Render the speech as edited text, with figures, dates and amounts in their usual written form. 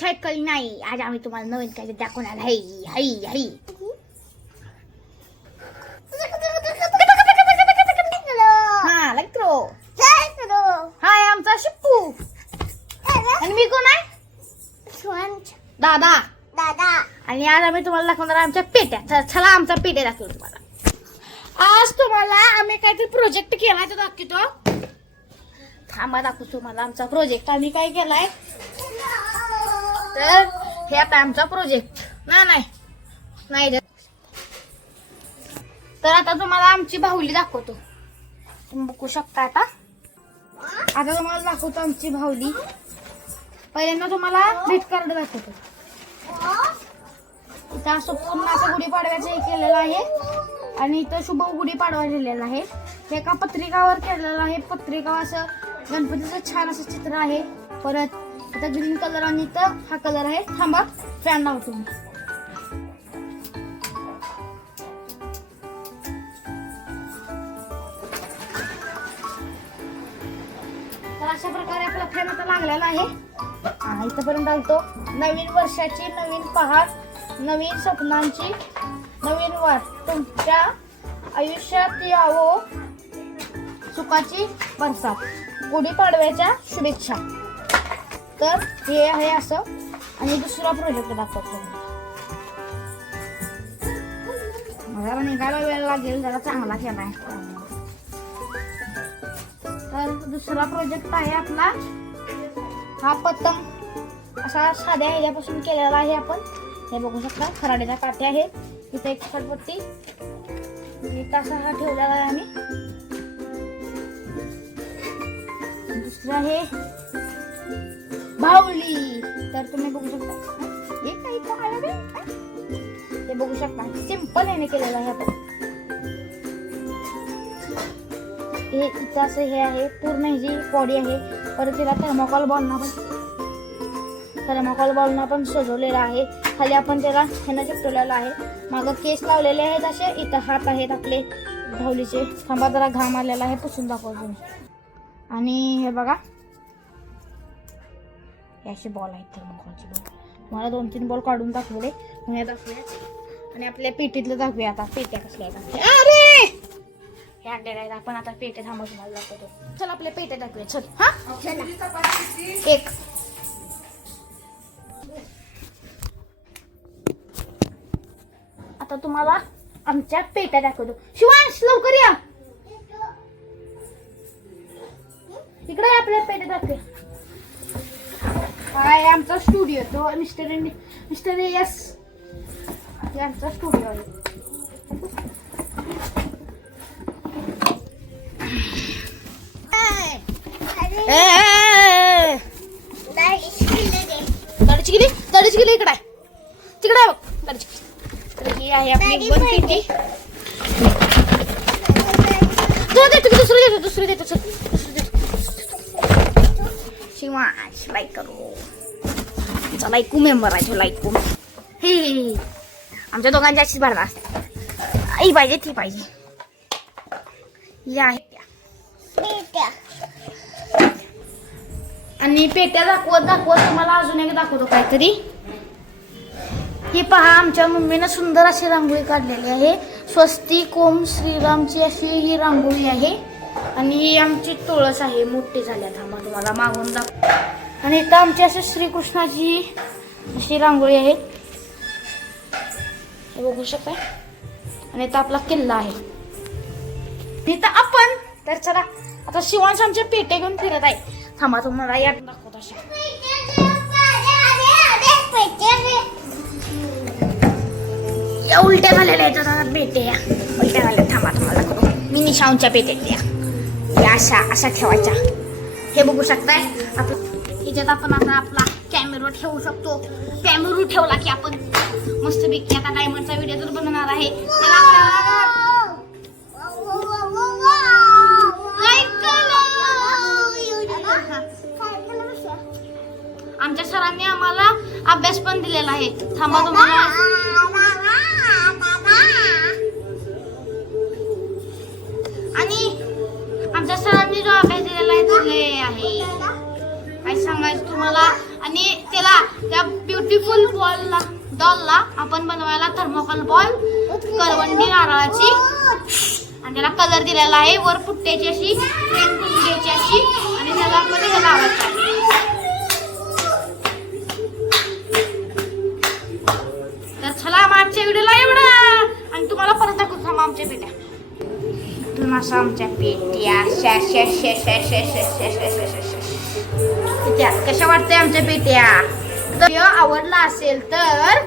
Cycle नाही, आज आम्ही तुम्हाला नवीन काय दाखवणार आहे. हाई हाई हा लेकरो. हाय आमचा शिप्पू. आणि मी कोण आहे? दादा. आणि आज आम्ही तुम्हाला दाखवणार आमच्या पेट्या. तर चला आमचा पेट्या दाखवू तुम्हाला. आज तुम्हाला आम्ही काहीतरी प्रोजेक्ट केलाय तो दाखवतो. थांबा दाखवतो तुम्हाला आमचा प्रोजेक्ट आम्ही काय केलाय. तर हे आता आमचा प्रोजेक्ट नाही तर आता तुम्हाला आमची बाहुली दाखवतो. तुम्ही बघू शकता. आता तुम्हाला दाखवतो आमची बाहुली. पहिल्यांदा तुम्हाला भेट कार्ड दाखवतो. इथं असं पूर्ण असं गुढीपाडव्याचं हे केलेलं आहे आणि इथं शुभ गुढीपाडवा लिहिलेला आहे. हे एका पत्रिकावर केलेलं आहे. पत्रिका असं गणपतीचं छान असं चित्र आहे. परत इथं ग्रीन कलर आणि इथं हा कलर आहे. थांबा फॅन लावतो मी. तर अशा प्रकारे आपला फॅन आता लागलेला आहे. इथपर्यंत आलतो. नवीन वर्षाची नवीन पहाट, नवीन स्वप्नांची नवीन वाट, तुमच्या आयुष्यात यावो सुखाची बरसात, गुढीपाडव्याच्या शुभेच्छा. तर हे आहे असं. आणि दुसरा प्रोजेक्ट दाखवतो. मला निघायला वेळ लागेल, जरा चांगला केलाय. तर दुसरा प्रोजेक्ट आहे आपला हा पतंग असा साध्या ह्याच्यापासून केलेला आहे आपण. हे बघू शकता. खराड्याच्या काठ्या आहेत. इथे एक खडपट्टी इथं असा हा ठेवलेला आहे आम्ही. दुसरा आहे बाहुली. तर तुम्ही बघू शकता. हे बघू शकता. सिंपल याने केलेलं आहे आपण. हे इथं असं हे आहे. पूर्ण ह्याची बॉडी आहे. परत तिला थर्माकॉल बॉलना पण सजवलेला आहे. खाली आपण त्याला ह्यानं चिकटवलेला आहे. मागं केस लावलेले आहेत असे. इथं हात आहेत आपले बाहुलीचे. थांबा जरा घाम आलेला आहे, पुसून दाखवतो. आणि हे बघा हे असे बॉल आहेत थर्माकॉलचे बॉल. मला 2-3 बॉल काढून दाखवले. हे दाखवूया आणि आपल्या पेटीतलं दाखवूया. आता पेट्या कसल्या आहेत. अरे हे आणलेलं आहे आपण. आता पेट्या थांबा तुम्हाला दाखवतो. चल आपल्या पेट्या दाखवूया. चल हा एक. आता तुम्हाला आमच्या पेट्या दाखवतो. शिवांश लवकर या इकडे. आपल्या पेट्या दाखवूया. हा आहे आमचा स्टुडिओ. तो मिस्टर यस हे आमचा स्टुडिओ आहे. गाडीची गेली इकडे आहे. तिकडे आहे बघ गाडीची. तर ही आहे आपली वन पेटी. दुसरी देतो शिवांश लाईक करू. लाईकू मेंबर आहे तो. लाईकू हे आमच्या दोघांची अशीच भांडणं असते. ही पाहिजे ती पाहिजे. या आणि पेट्या दाखवत तुम्हाला अजून एक दाखवतो काहीतरी. ही पहा आमच्या मम्मीनं सुंदर अशी रांगोळी काढलेली आहे. स्वस्तिक ओम श्रीरामची अशी ही रांगोळी आहे. आणि ही आमची तुळस आहे. मोठी झाल्या. थांबा तुम्हाला मागून दाखव. आणि इथं आमची अशी श्रीकृष्णाची अशी रांगोळी आहे. हे बघू शकता. आणि इथं आपला किल्ला आहे. इथं आपण. तर चला आता शिवांश आमच्या पेट्या घेऊन फिरत आहे. थांबा तुम्हाला यात दाखवत अशा. या उलट्या झालेल्या आहेत पेट्या. उलट्या झाल्या. थांबा तुम्हाला दाखवतो. मिनी शाऊंच्या पेट्या या अशा ठेवायच्या. हे बघू शकताय. आपलं ह्याच्यात आपण आता आपला कॅमेरा ठेवू शकतो. कॅमेरा ठेवला की आपण मस्तपैकी आता डायमंडचा व्हिडिओ जर बनवणार आहे त्याला आपल्याला आमच्या सरांनी आम्हाला अभ्यास पण दिलेला आहे. थांबा तुम्हाला आणि आमच्या सरांनी जो अभ्यास दिलेला आहे तो आहे काय सांगायचं तुम्हाला. आणि त्याला त्या ब्युटिफुल बॉलला डॉलला आपण बनवायला थर्मोकॉल बॉल करवंडी नारळाची आणि त्याला कलर दिलेला आहे. वर पुट्ट्याची अशी फ्रेम करून घ्यायची अशी आणि त्याला आपण हे लावायचं आहे. तर चला मागच्या व्हिडिओला एवढा आणि तुम्हाला परत दाखवतो थांबा आमच्या पेट्या. इथून असं आमच्या पेट्या कशा वाटतंय आमच्या पेट्या. व्हिडिओ आवडला असेल तर